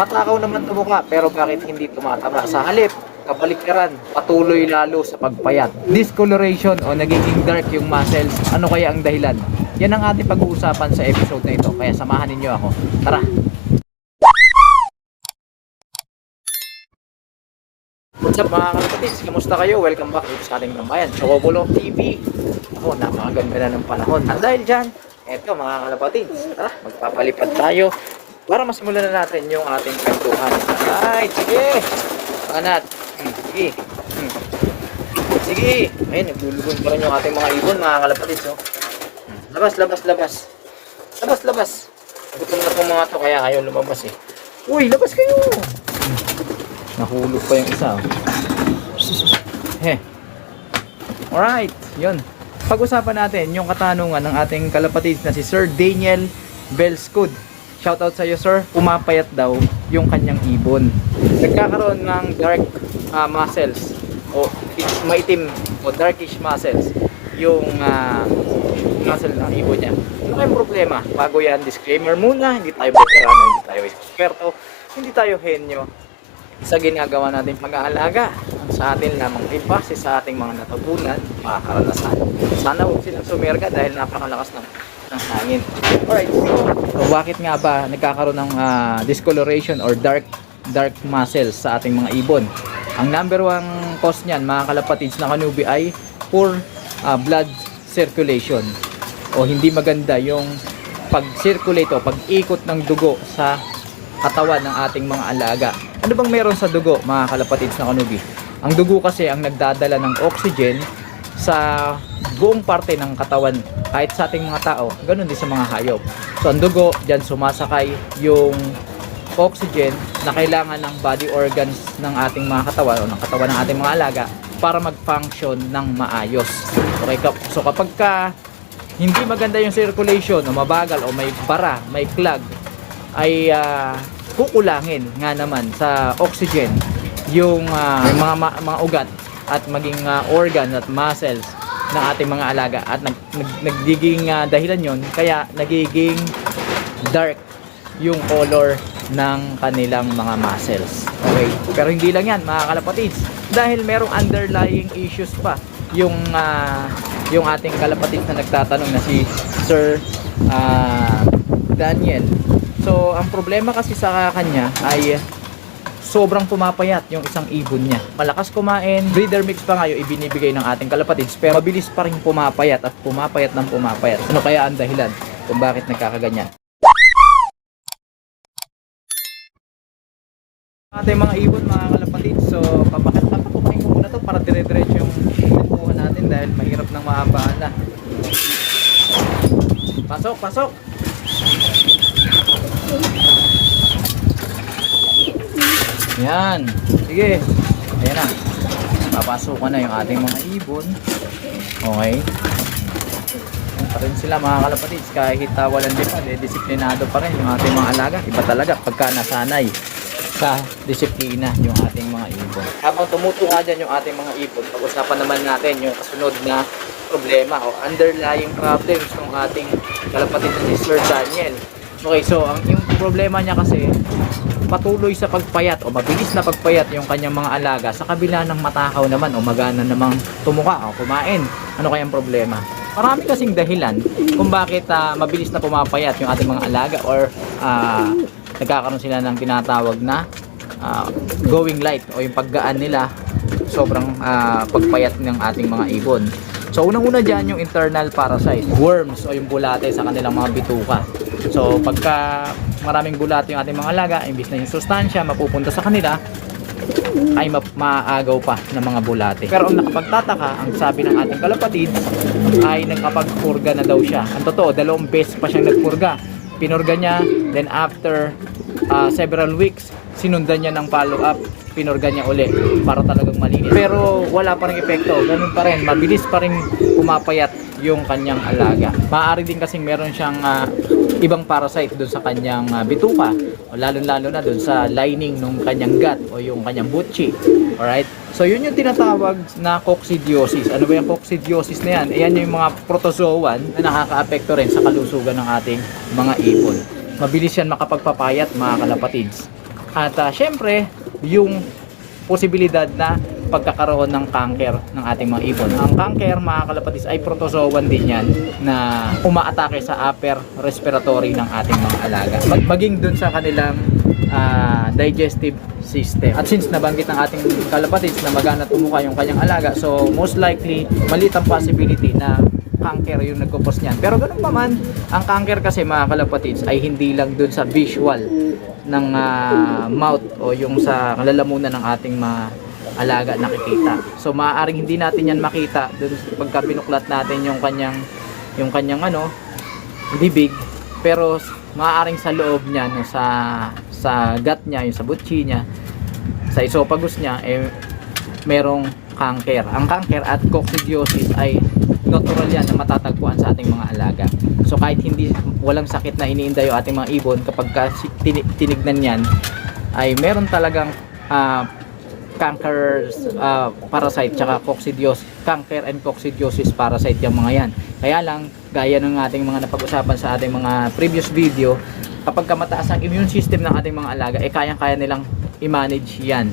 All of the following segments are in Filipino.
Matakaw naman tumuka, pero bakit hindi tumataba? Sa halip, kabaliktaran, patuloy lalo sa pagpayat. Discoloration o nagiging dark yung muscles, ano kaya ang dahilan? Yan ang ating pag-uusapan sa episode na ito, kaya samahan ninyo ako. Tara! What's up mga kalapatids? Kamusta kayo? Welcome back dito sa ating tambayan, Chocobolong TV. Ako, napakaganda na ng panahon. At dahil dyan, eto mga kalapatids, tara, magpapalipad tayo para masimulan na natin yung ating kwentuhan. Alright, sige! Pangat! Sige! Sige! Ayun, naglulugon pa rin yung ating mga ibon mga kalapatids. Oh. Labas, labas, labas! Labas, labas! Gutom na po mga to, kaya ayaw lumabas eh. Uy, labas kayo! Nahulog pa yung isa. Oh. Alright, yun. Pag-usapan natin yung katanungan ng ating kalapatids na si Sir Daniel Belscud. Shoutout sa iyo, sir. Pumapayat daw yung kanyang ibon. Nagkakaroon ng dark muscles o maitim o darkish muscles yung muscle ng ibon niya. Ano kayong problema? Bago yan, disclaimer muna. Hindi tayo veterano, hindi tayo eksperto, hindi tayo henyo sa ginagawa natin pag-aalaga. Ang sa atin lamang ay base sa ating mga natutunan, mga karanasan. Sana huwag silang sumerga dahil napakalakas ng hangin. Alright, so bakit nga ba nagkakaroon ng discoloration or dark muscles sa ating mga ibon? Ang number one cause niyan mga kalapatids na kanubi ay poor blood circulation o hindi maganda yung pag-circulate o pag-ikot ng dugo sa katawan ng ating mga alaga. Ano bang meron sa dugo mga kalapatids na kanubi? Ang dugo kasi ang nagdadala ng oxygen sa buong parte ng katawan, kahit sa ating mga tao, ganun din sa mga hayop. So ang dugo, dyan sumasakay yung oxygen na kailangan ng body organs ng ating mga katawan o ng katawan ng ating mga alaga para mag-function ng maayos. Okay, so kapag hindi maganda yung circulation o mabagal o may bara, may clog, ay kukulangin nga naman sa oxygen yung mga ugat at maging organ at muscles ng ating mga alaga at nagiging dahilan yon kaya nagiging dark yung color ng kanilang mga muscles. Okay, pero hindi lang yan mga kalapatids, dahil merong underlying issues pa yung ating kalapatids na nagtatanong na si Sir Daniel. So ang problema kasi sa kanya ay sobrang pumapayat yung isang ibon niya. Malakas kumain, breeder mix pa nga yung ibinibigay ng ating kalapatids, pero mabilis pa rin pumapayat at pumapayat ng pumapayat. Ano kaya ang dahilan kung bakit nagkakaganyan? Ating mga ibon mga kalapatids, so papakumain ko muna to para dire-diretso yung kwentuhan natin dahil mahirap nang mahabaan na. Pasok, pasok! Yan. Sige. Ayan na. Papasukan na yung ating mga ibon. Okay. Yan pa rin sila mga kalapatids. Kahit walang lipad, disiplinado pa rin yung ating mga alaga. Iba talaga pagka nasanay sa disiplina yung ating mga ibon. Habang tumutunga dyan yung ating mga ibon, pag-usapan naman natin yung kasunod na problema o underlying problems ng ating kalapatid na si Sir Daniel. Okay, so yung problema niya kasi patuloy sa pagpayat o mabilis na pagpayat yung kanyang mga alaga sa kabila ng matakaw naman o magana namang tumuka o kumain. Ano kayang problema? Marami kasing dahilan kung bakit mabilis na pumapayat yung ating mga alaga or nagkakaroon sila ng tinatawag na going light o yung paggaan nila sobrang pagpayat ng ating mga ibon. So unang-una dyan yung internal parasite, worms o yung bulate sa kanilang mga bituka. So pagka maraming bulate yung ating mga alaga, imbis na yung sustansya mapupunta sa kanila, ay maaagaw pa ng mga bulate. Pero ang nakapagtataka, ang sabi ng ating kalapatid ay nakapagpurga na daw siya. Ang totoo, 2 beses pa siyang nagpurga. Pinurga niya, then after several weeks, sinundan niya ng follow-up, pinurga niya uli para talagang malinis. Pero wala pa rin epekto, ganun pa rin, mabilis pa rin pumapayat yung kanyang alaga. Maaari din kasing meron siyang ibang parasite doon sa kanyang bituka, o lalo-lalo na doon sa lining ng kanyang gut o yung kanyang butchi. Alright? So yun yung tinatawag na coccidiosis. Ano ba yung coccidiosis na yan? Ayan yung mga protozoan na nakaka-apekto rin sa kalusugan ng ating mga ibon. Mabilis yan makapagpapayat mga kalapatids. At syempre, yung posibilidad na pagkakaroon ng cancer ng ating mga ibon. Ang cancer, mga kalapatis, ay protozoan din yan na umaatake sa upper respiratory ng ating mga alaga. Maging dun sa kanilang digestive system. At since nabanggit ng ating kalapatis na magana tumuka yung kanyang alaga, so most likely, maliit ang possibility na cancer yung nagkukos niyan. Pero ganun pa man, ang cancer kasi, mga kalapatids, ay hindi lang dun sa visual ng mouth o yung sa lalamunan ng ating mga alaga nakikita. So maaaring hindi natin yan makita dun pagka binuklat natin yung kanyang bibig, pero maaaring sa loob niya, no, sa gut niya, yung sa butchi niya, sa esophagus niya, merong cancer. Ang cancer at coccidiosis ay natural yan na matatagpuan sa ating mga alaga. So kahit walang sakit na iniinda yung ating mga ibon, kapag tinignan yan, ay meron talagang cancer parasite tsaka cancer and coccidiosis parasite yung mga yan. Kaya lang, gaya ng ating mga napag-usapan sa ating mga previous video, kapag mataas ang immune system ng ating mga alaga, kayang-kaya nilang i-manage yan.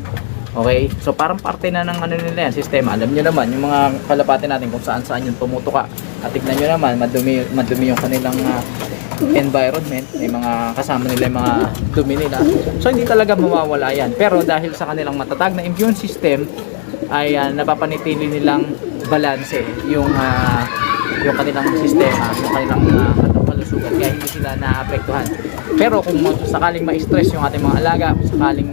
Okay? So parang parte na ng nila yan, sistema. Alam nyo naman, yung mga kalapati natin kung saan yung tumutuka. At tignan nyo naman, madumi yung kanilang environment, may mga kasama nila yung mga dumi nila. So hindi talaga mawawala yan. Pero dahil sa kanilang matatag na immune system, ay napapanitili nilang balanse yung kanilang sistema, yung kanilang kalusugan, kaya hindi sila naapektuhan. Pero kung sakaling ma-stress yung ating mga alaga, kung sakaling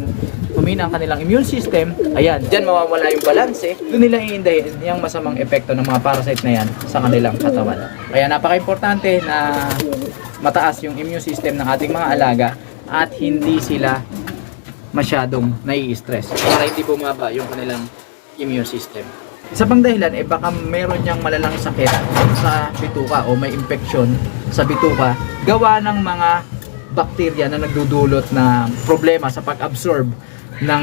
humina ang kanilang immune system, ayan, dyan mawawala yung balanse, doon nila iindahin yung masamang epekto ng mga parasite na yan sa kanilang katawan. Kaya napaka-importante na mataas yung immune system ng ating mga alaga at hindi sila masyadong nai-stress para hindi bumaba yung kanilang immune system. Isa pang dahilan, baka meron niyang malalang sakit sa bituka o may infection sa bituka gawa ng mga bakterya na nagdudulot na problema sa pag-absorb ng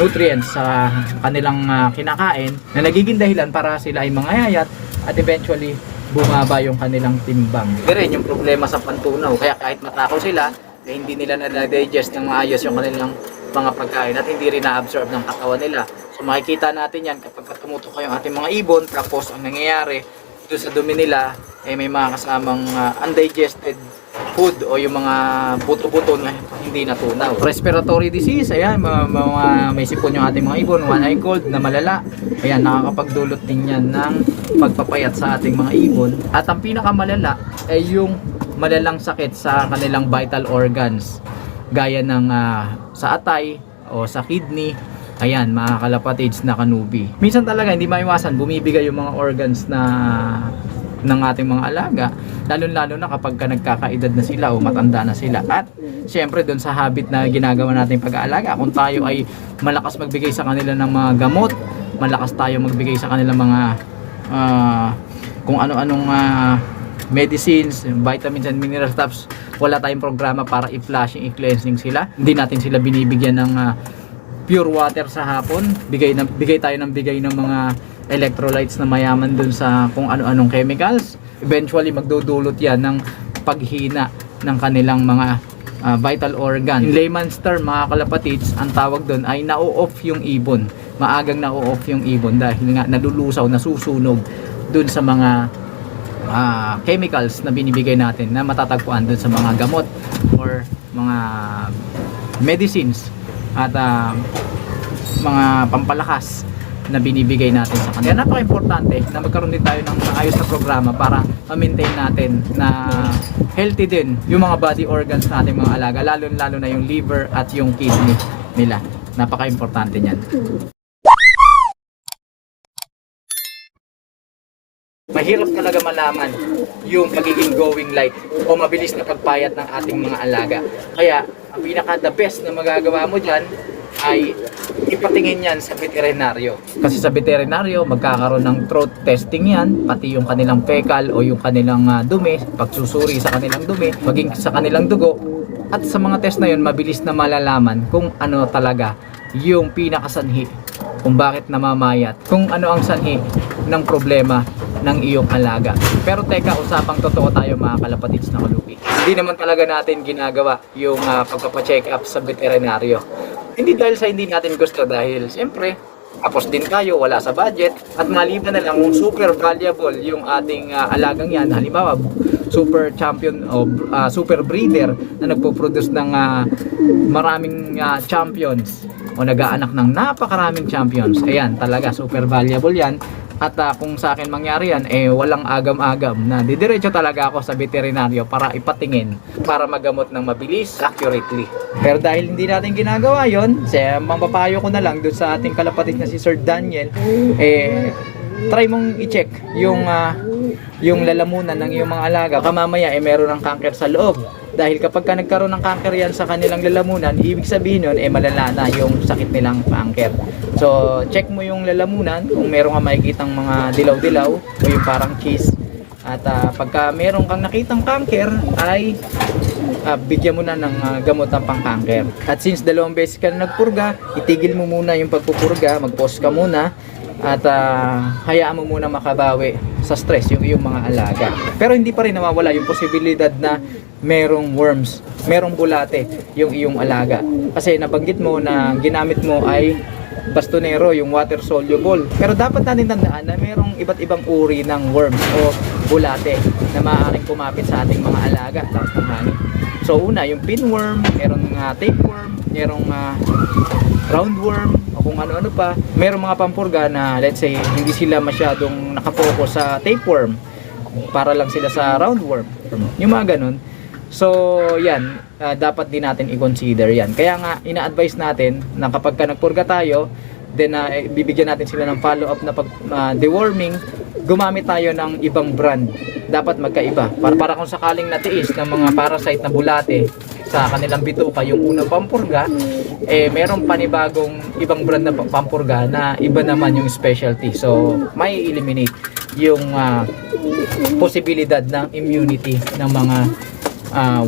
nutrients sa kanilang kinakain, na nagiging dahilan para sila ay mangayayat at eventually bumaba yung kanilang timbang. Rin yung problema sa pantunaw, kaya kahit matakaw sila, hindi nila na-digest ng maayos yung kanilang mga pagkain at hindi rin na-absorb ng katawan nila. So makikita natin yan kapag tumutuka yung ating mga ibon, tapos ang nangyayari doon sa dumi nila, may mga kasamang undigested food o yung mga buto-buto na hindi natunaw. Respiratory disease, ayan, may sipon yung ating mga ibon, one eye cold na malala. Ayan, nakakapagdulot din yan ng pagpapayat sa ating mga ibon. At ang pinakamalala ay yung malalang sakit sa kanilang vital organs, gaya ng sa atay o sa kidney. Ayan, mga kalapatids na kanubi. Minsan talaga hindi maiwasan, bumibigay yung mga organs ng ating mga alaga, lalo na kapag nagkakaedad na sila o matanda na sila. At syempre doon sa habit na ginagawa natin pag-aalaga, kung tayo ay malakas magbigay sa kanila ng mga gamot, malakas tayo magbigay sa kanila mga kung ano-anong medicines, vitamins and minerals, tapos wala tayong programa para i-flushing, i-cleansing sila, hindi natin sila binibigyan ng pure water sa hapon, bigay tayo ng mga electrolytes na mayaman dun sa kung ano-anong chemicals, eventually magdudulot yan ng paghina ng kanilang mga vital organ. In layman's term, mga kalapatids, ang tawag dun ay na-off yung ibon. Maagang na-off yung ibon dahil nga nalulusaw, nasusunog dun sa mga chemicals na binibigay natin na matatagpuan dun sa mga gamot or mga medicines at mga pampalakas na binibigay natin sa kanila. Kaya napaka-importante na magkaroon din tayo ng maayos na programa para ma-maintain natin na healthy din yung mga body organs natin mga alaga, lalo na yung liver at yung kidney nila. Napaka-importante niyan. Mahirap talaga malaman yung pagiging going light o mabilis na pagpayat ng ating mga alaga. Kaya ang pinaka-the best na magagawa mo dyan ay ipatingin yan sa veterinaryo. Kasi sa veterinaryo, magkakaroon ng throat testing yan, pati yung kanilang fecal o yung kanilang dumi, pagsusuri sa kanilang dumi, maging sa kanilang dugo. At sa mga test na yun, mabilis na malalaman kung ano talaga yung pinakasanhi kung bakit namamayat, kung ano ang sanhi ng problema ng iyong alaga. Pero teka, usapang totoo tayo mga kalapatids na kalugi. Hindi naman talaga natin ginagawa yung pagpapacheck up sa veterinaryo. Hindi dahil sa hindi natin gusto, dahil siyempre tapos din tayo, wala sa budget, at maliban na lang kung super valuable yung ating alagang yan, halimbawa super champion o super breeder na nagpo-produce ng maraming champions o nag-aanak ng napakaraming champions. Ayan, talaga super valuable yan. At kung sa akin mangyari yan, walang agam-agam na didiretso talaga ako sa veterinaryo para ipatingin, para magamot ng mabilis, accurately. Pero dahil hindi natin ginagawa yon, mapapayo ko na lang dun sa ating kalapatid na si Sir Daniel, try mong i-check yung lalamunan ng iyong mga alaga. Baka mamaya meron ng cancer sa loob. Dahil kapag ka nagkaroon ng cancer yan sa kanilang lalamunan, ibig sabihin nun, malala na yung sakit nilang cancer. So, check mo yung lalamunan kung meron ka makikitang mga dilaw-dilaw o yung parang cheese. At pagka meron kang nakitang cancer, ay bigyan mo na ng gamot ng pang-cancer. At since 2 beses ka na nagpurga, itigil mo muna yung pagpupurga, mag-pause ka muna, at hayaan mo muna makabawi sa stress yung iyong mga alaga. Pero hindi pa rin nawawala yung posibilidad na merong worms, merong bulate yung iyong alaga. Kasi nabanggit mo na ginamit mo ay bastonero, yung water soluble. Pero dapat natin tandaan na merong iba't ibang uri ng worms o bulate na maaaring kumapit sa ating mga alaga tapos ng hangin. So una, yung pinworm, merong tapeworm, merong roundworm, o kung ano-ano pa. Merong mga pampurga na let's say hindi sila masyadong nakapokus sa tapeworm, para lang sila sa roundworm, yung mga ganun. So yan, dapat din natin i-consider yan. Kaya nga ina-advise natin na kapag ka nagpurga tayo, then bibigyan natin sila ng follow-up na deworming, gumamit tayo ng ibang brand. Dapat magkaiba para kung sakaling natiis ng mga parasite na bulate sa kanilang bituka yung unang pampurga, merong panibagong ibang brand na pampurga na iba naman yung specialty. So may eliminate yung posibilidad ng immunity ng mga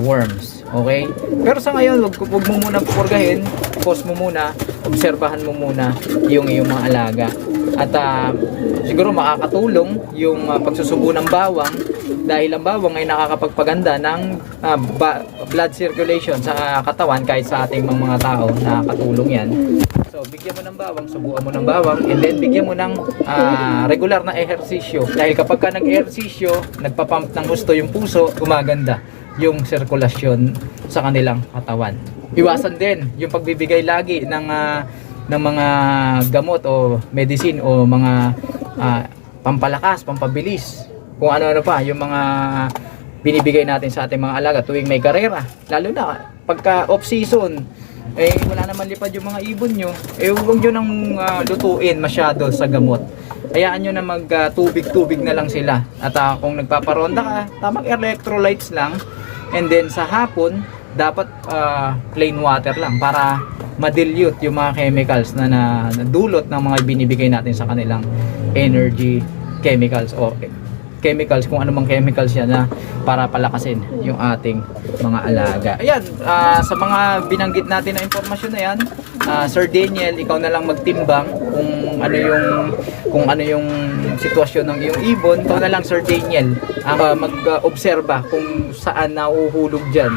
worms. Okay? Pero sa ngayon, wag mo muna pupurgahin, pause mo muna, obserbahan mo muna yung iyong mga alaga. At siguro makakatulong yung pagsusubo ng bawang, dahil ang bawang ay nakakapagpaganda ng blood circulation sa katawan kahit sa ating mga tao, nakakatulong yan. So bigyan mo ng bawang, subukan mo ng bawang, and then bigyan mo ng regular na ehersisyo. Dahil kapag ka nag-ehersisyo, nagpapump ng gusto yung puso, gumaganda yung sirkulasyon sa kanilang katawan. Iwasan din yung pagbibigay lagi ng mga gamot o medicine o mga pampalakas, pampabilis, kung ano-ano pa, yung mga binibigay natin sa ating mga alaga tuwing may karera. Lalo na pagka off-season, wala naman lipad yung mga ibon nyo, huwag nyo nang lutuin masyado sa gamot. Hayaan nyo na mag-tubig-tubig na lang sila. At kung nagpaparonda ka, tamang electrolytes lang. And then sa hapon, dapat plain water lang para ma-dilute yung mga chemicals na nadulot ng mga binibigay natin sa kanilang energy chemicals o chemicals, kung anumang chemicals yan na para palakasin yung ating mga alaga. Ayan, sa mga binanggit natin na impormasyon na yan, Sir Daniel, ikaw na lang magtimbang kung ano yung sitwasyon ng iyong ibon. Ikaw na lang, Sir Daniel, mag-obserba kung saan nauhulog dyan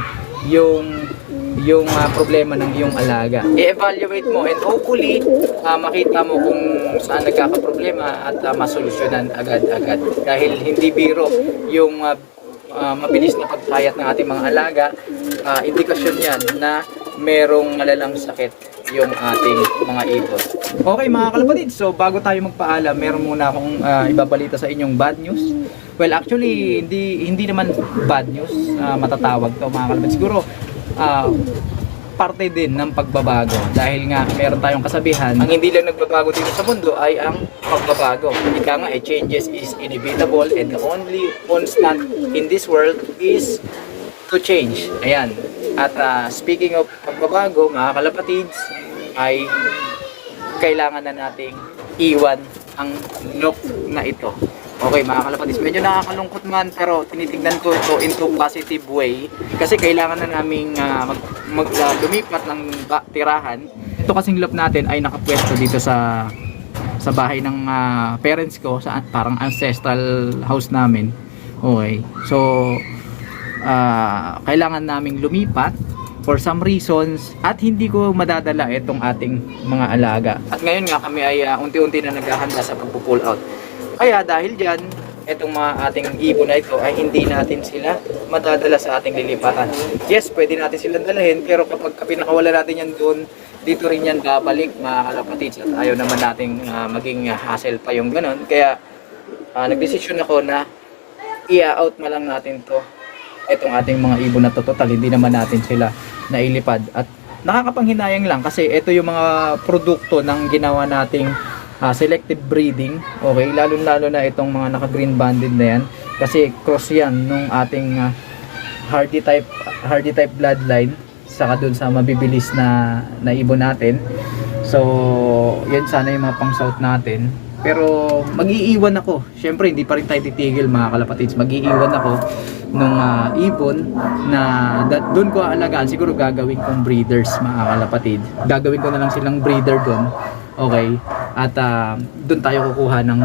yung problema ng iyong alaga. I-evaluate mo and hopefully makita mo kung saan nagkakaproblema at masolusyonan agad-agad. Dahil hindi biro yung mabilis na pagpayat ng ating mga alaga, indikasyon yan na merong malalang sakit yung ating mga ibon. Okay mga kalapatid, so bago tayo magpaalam, meron muna akong ibabalita sa inyong bad news. Well, actually hindi naman bad news, matatawag to mga kalapatid. Siguro parte din ng pagbabago, dahil nga meron tayong kasabihan, ang hindi lang nagbabago dito sa mundo ay ang pagbabago. Ika nga, changes is inevitable and the only constant in this world is to change. Ayan. At speaking of pagbabago, mga kalapatids, ay kailangan na nating iwan ang look na ito. Okay mga kalapatis, medyo nakakalungkot man pero tinitignan ko ito into positive way kasi kailangan na naming lumipat ng tirahan. Ito kasing lot natin ay nakapwesto dito sa bahay ng parents ko, sa parang ancestral house namin. Okay, so kailangan naming lumipat for some reasons at hindi ko madadala itong ating mga alaga. At ngayon nga kami ay unti-unti na naghahanda sa pagpo-pull out. Kaya dahil dyan, itong mga ating ibon na ito ay hindi natin sila madadala sa ating lilipatan. Yes, pwede natin silang dalahin pero kapag pinakawala natin yan doon, dito rin yan babalik mga kalapatids at ayaw naman nating maging hassle pa yung ganun. Kaya nagdesisyon ako na i-out na lang natin to itong ating mga ibon na to. Total hindi naman natin sila nailipad at nakakapanghinayang lang kasi ito yung mga produkto ng ginawa nating selective breeding. Okay, lalo na itong mga naka green banded na yan kasi cross yan nung ating hardy type bloodline saka dun sa mabibilis na ibon natin. So yan sana yung mga pang south natin. Pero mag-iiwan ako. Syempre hindi pa rin tayo titigil mga kalapatids. Mag-iiwan ako nung ibon na doon ko aalagaan. Siguro gagawin kong breeders mga kalapatid. Gagawin ko na lang silang breeder doon. Okay? At doon tayo kukuha ng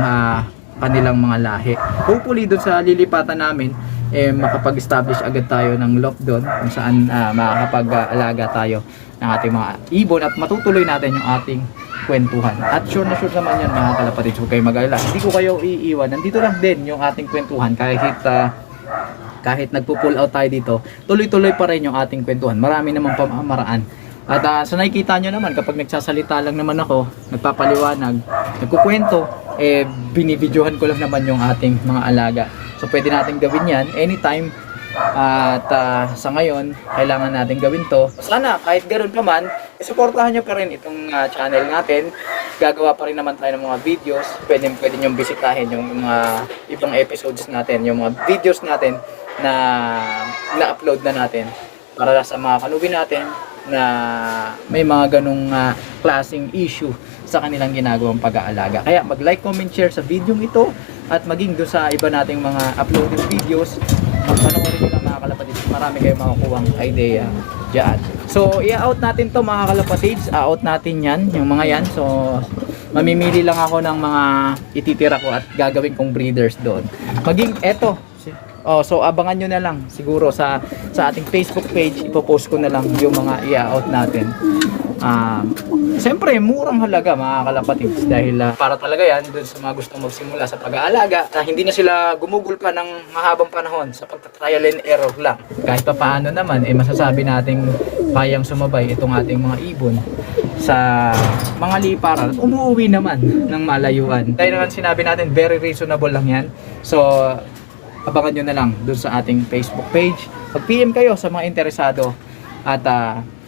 kanilang mga lahi. Hopefully doon sa lilipatan namin makapag-establish agad tayo ng loft doon kung saan makakapag-alaga tayo ng ating mga ibon at matutuloy natin yung ating kwentuhan. At sure na sure naman yan mga kalapatids, huwag kayo mag-alala. Hindi ko kayo iiwan. Nandito lang din yung ating kwentuhan kahit nagpo-pull out tayo dito, tuloy-tuloy pa rin yung ating kwentuhan. Marami namang pamamaraan. At sa nakikita nyo naman, kapag nagsasalita lang naman ako, nagpapaliwanag, nagkukwento, binibidyohan ko lang naman yung ating mga alaga. So pwede natin gawin yan anytime. At sa ngayon, kailangan natin gawin to. Sana kahit ganoon pa man, suportahan nyo pa rin itong channel natin. Gagawa pa rin naman tayo ng mga videos. Pwede nyo bisitahin yung mga ibang episodes natin, yung mga videos natin na na-upload na natin para sa mga kanubi natin na may mga ganong klaseng issue sa kanilang ginagawang pag-aalaga. Kaya mag-like, comment, share sa video ito at maging doon sa iba nating mga uploaded videos. Panoorin nyo lang mga kalapatids, marami kayong makukuhang idea dyan. So i-out natin to mga kalapatids, out natin yan, yung mga yan. So mamimili lang ako ng mga ititira ko at gagawin kong breeders doon. Maging eto. So abangan nyo na lang siguro sa ating Facebook page, ipopost ko na lang yung mga i-out natin. Siyempre murang halaga mga kalapatids dahil para talaga yan dun sa mga gustong magsimula sa pag-aalaga na hindi na sila gumugol pa ng mahabang panahon sa pagta-trial and error lang. Kahit pa paano naman masasabi nating kayang sumabay itong ating mga ibon sa mga liparan at umuwi naman ng malayuan. Dahil naman sinabi natin very reasonable lang yan. So abangan nyo na lang dun sa ating Facebook page. Mag-PM kayo sa mga interesado at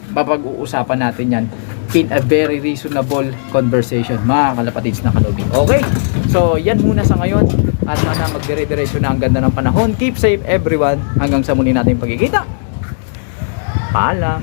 mapag-uusapan natin yan in a very reasonable conversation mga kalapatids na kanubi. Okay, so yan muna sa ngayon at sana magdire-diretso na ang ganda ng panahon. Keep safe everyone hanggang sa muli nating pagkikita. Paalam.